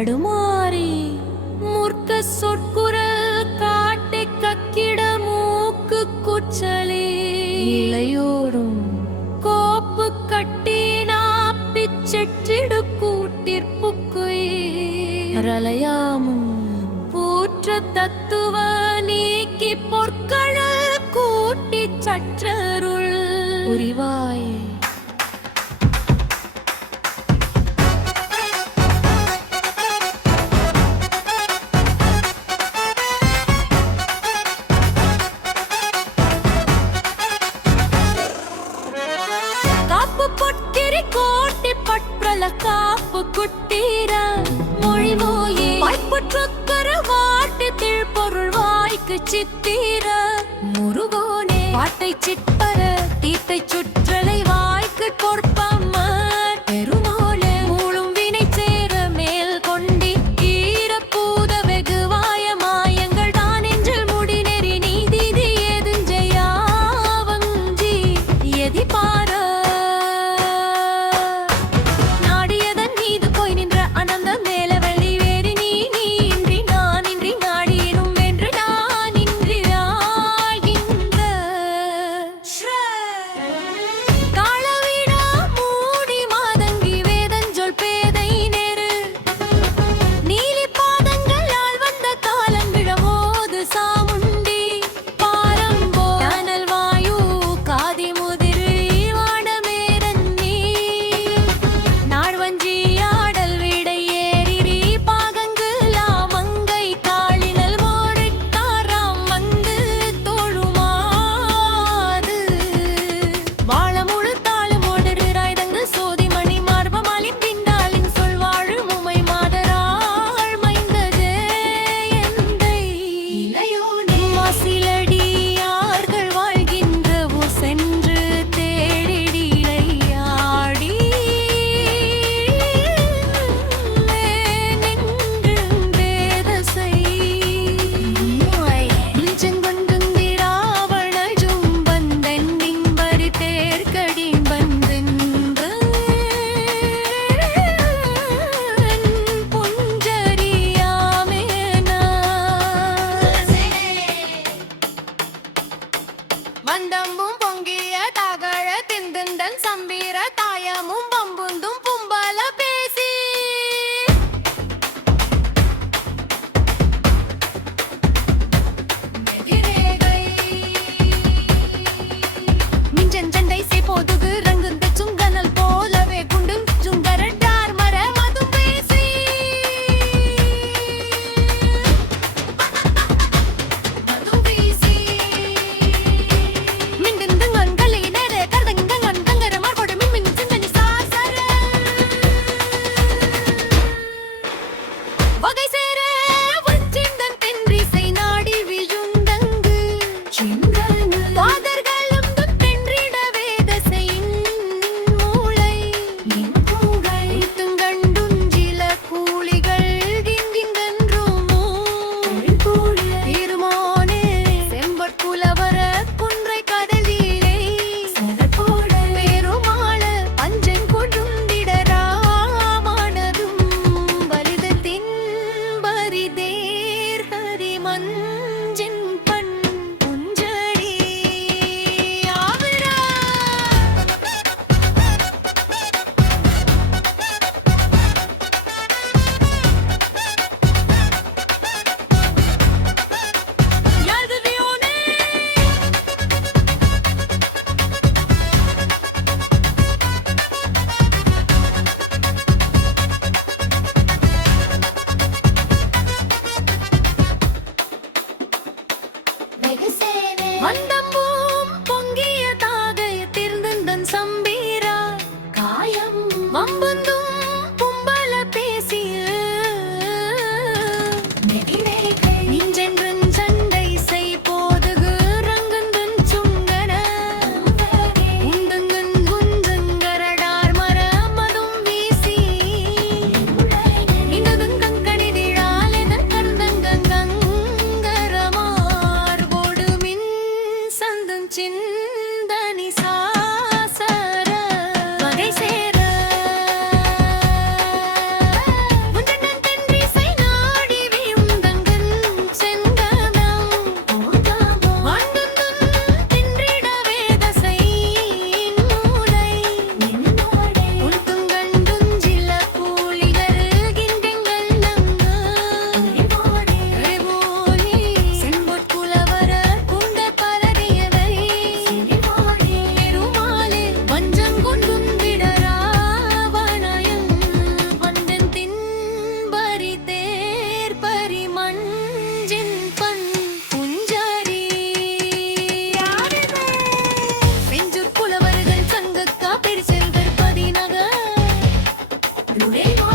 தடுமாறி முற்க சொற்குரல் காட்டை கக்கிட மூக்கு குச்சலே இளையோடும் கோப்பு கட்டினா பிச்செட்டிடு கூட்டிற்புக்குயிரலையாமும் பூற்ற தத்துவ நீக்கி பொற்கழல் கூட்டி சற்றருள் புரிவாயே. காப்பு குட்டீர மொழிவோயே வாய்ப்புற்றக்கர வாட்டு திழ்பொருள் வாய்க்கு சித்தீர முருகோனே பாட்டை சிற்பர தீட்டை சுற்றலை வாய்க்கு பொற்பம்மர் பெருமாளே மூளும் வினை சேர மேல் கொண்டி ஈர பூத வெகுவாய மாயங்கள் தான் என்றில் முடிநெறி நீதி ஏதுஞ்செய்யாவஞ்சி எதிபார மந்தமும் பொங்கிய தகழ திந்துந்தன் சம்பீர தாயமும் பம்புந்தும் பும்பல பேசி மிஞ்சன் சண்டை சே போதுகு ரங்குந்த சுங்கனல் போலவே குண்டும் சுங்கரட்டார் மர மதும் பேசி மந்தம்பூ